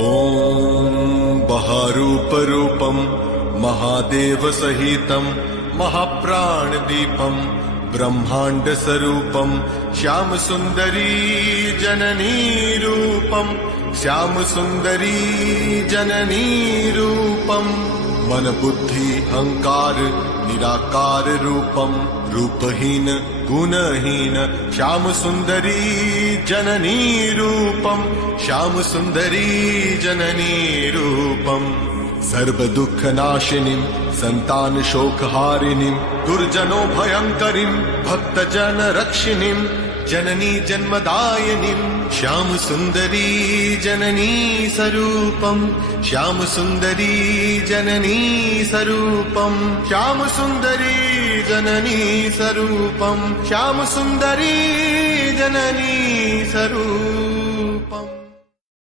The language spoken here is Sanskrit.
ॐ बहारूपरूपम् महादेवसहितं महाप्राणदीपं ब्रह्माण्डस्वरूपं श्यामसुन्दरी जननी रूपं श्यामसुन्दरी जननी रूपं मन बुद्धि अहंकार निराकार रूपं रूपहीन गुणहीन श्यामसुन्दरी जननी रूपं श्यामसुन्दरी जननी रूपं सर्वदुःखनाशिनीं सन्तानशोकहारिणीं दुर्जनो भयङ्करीं भक्तजनरक्षिणीं जननी जन्मदायिनीं श्यामसुन्दरी जननी स्वरूपं श्यामसुन्दरी जननी स्वरूपं श्यामसुन्दरी जननी स्वरूपं श्यामसुन्दरी जननी स्वरूपम्।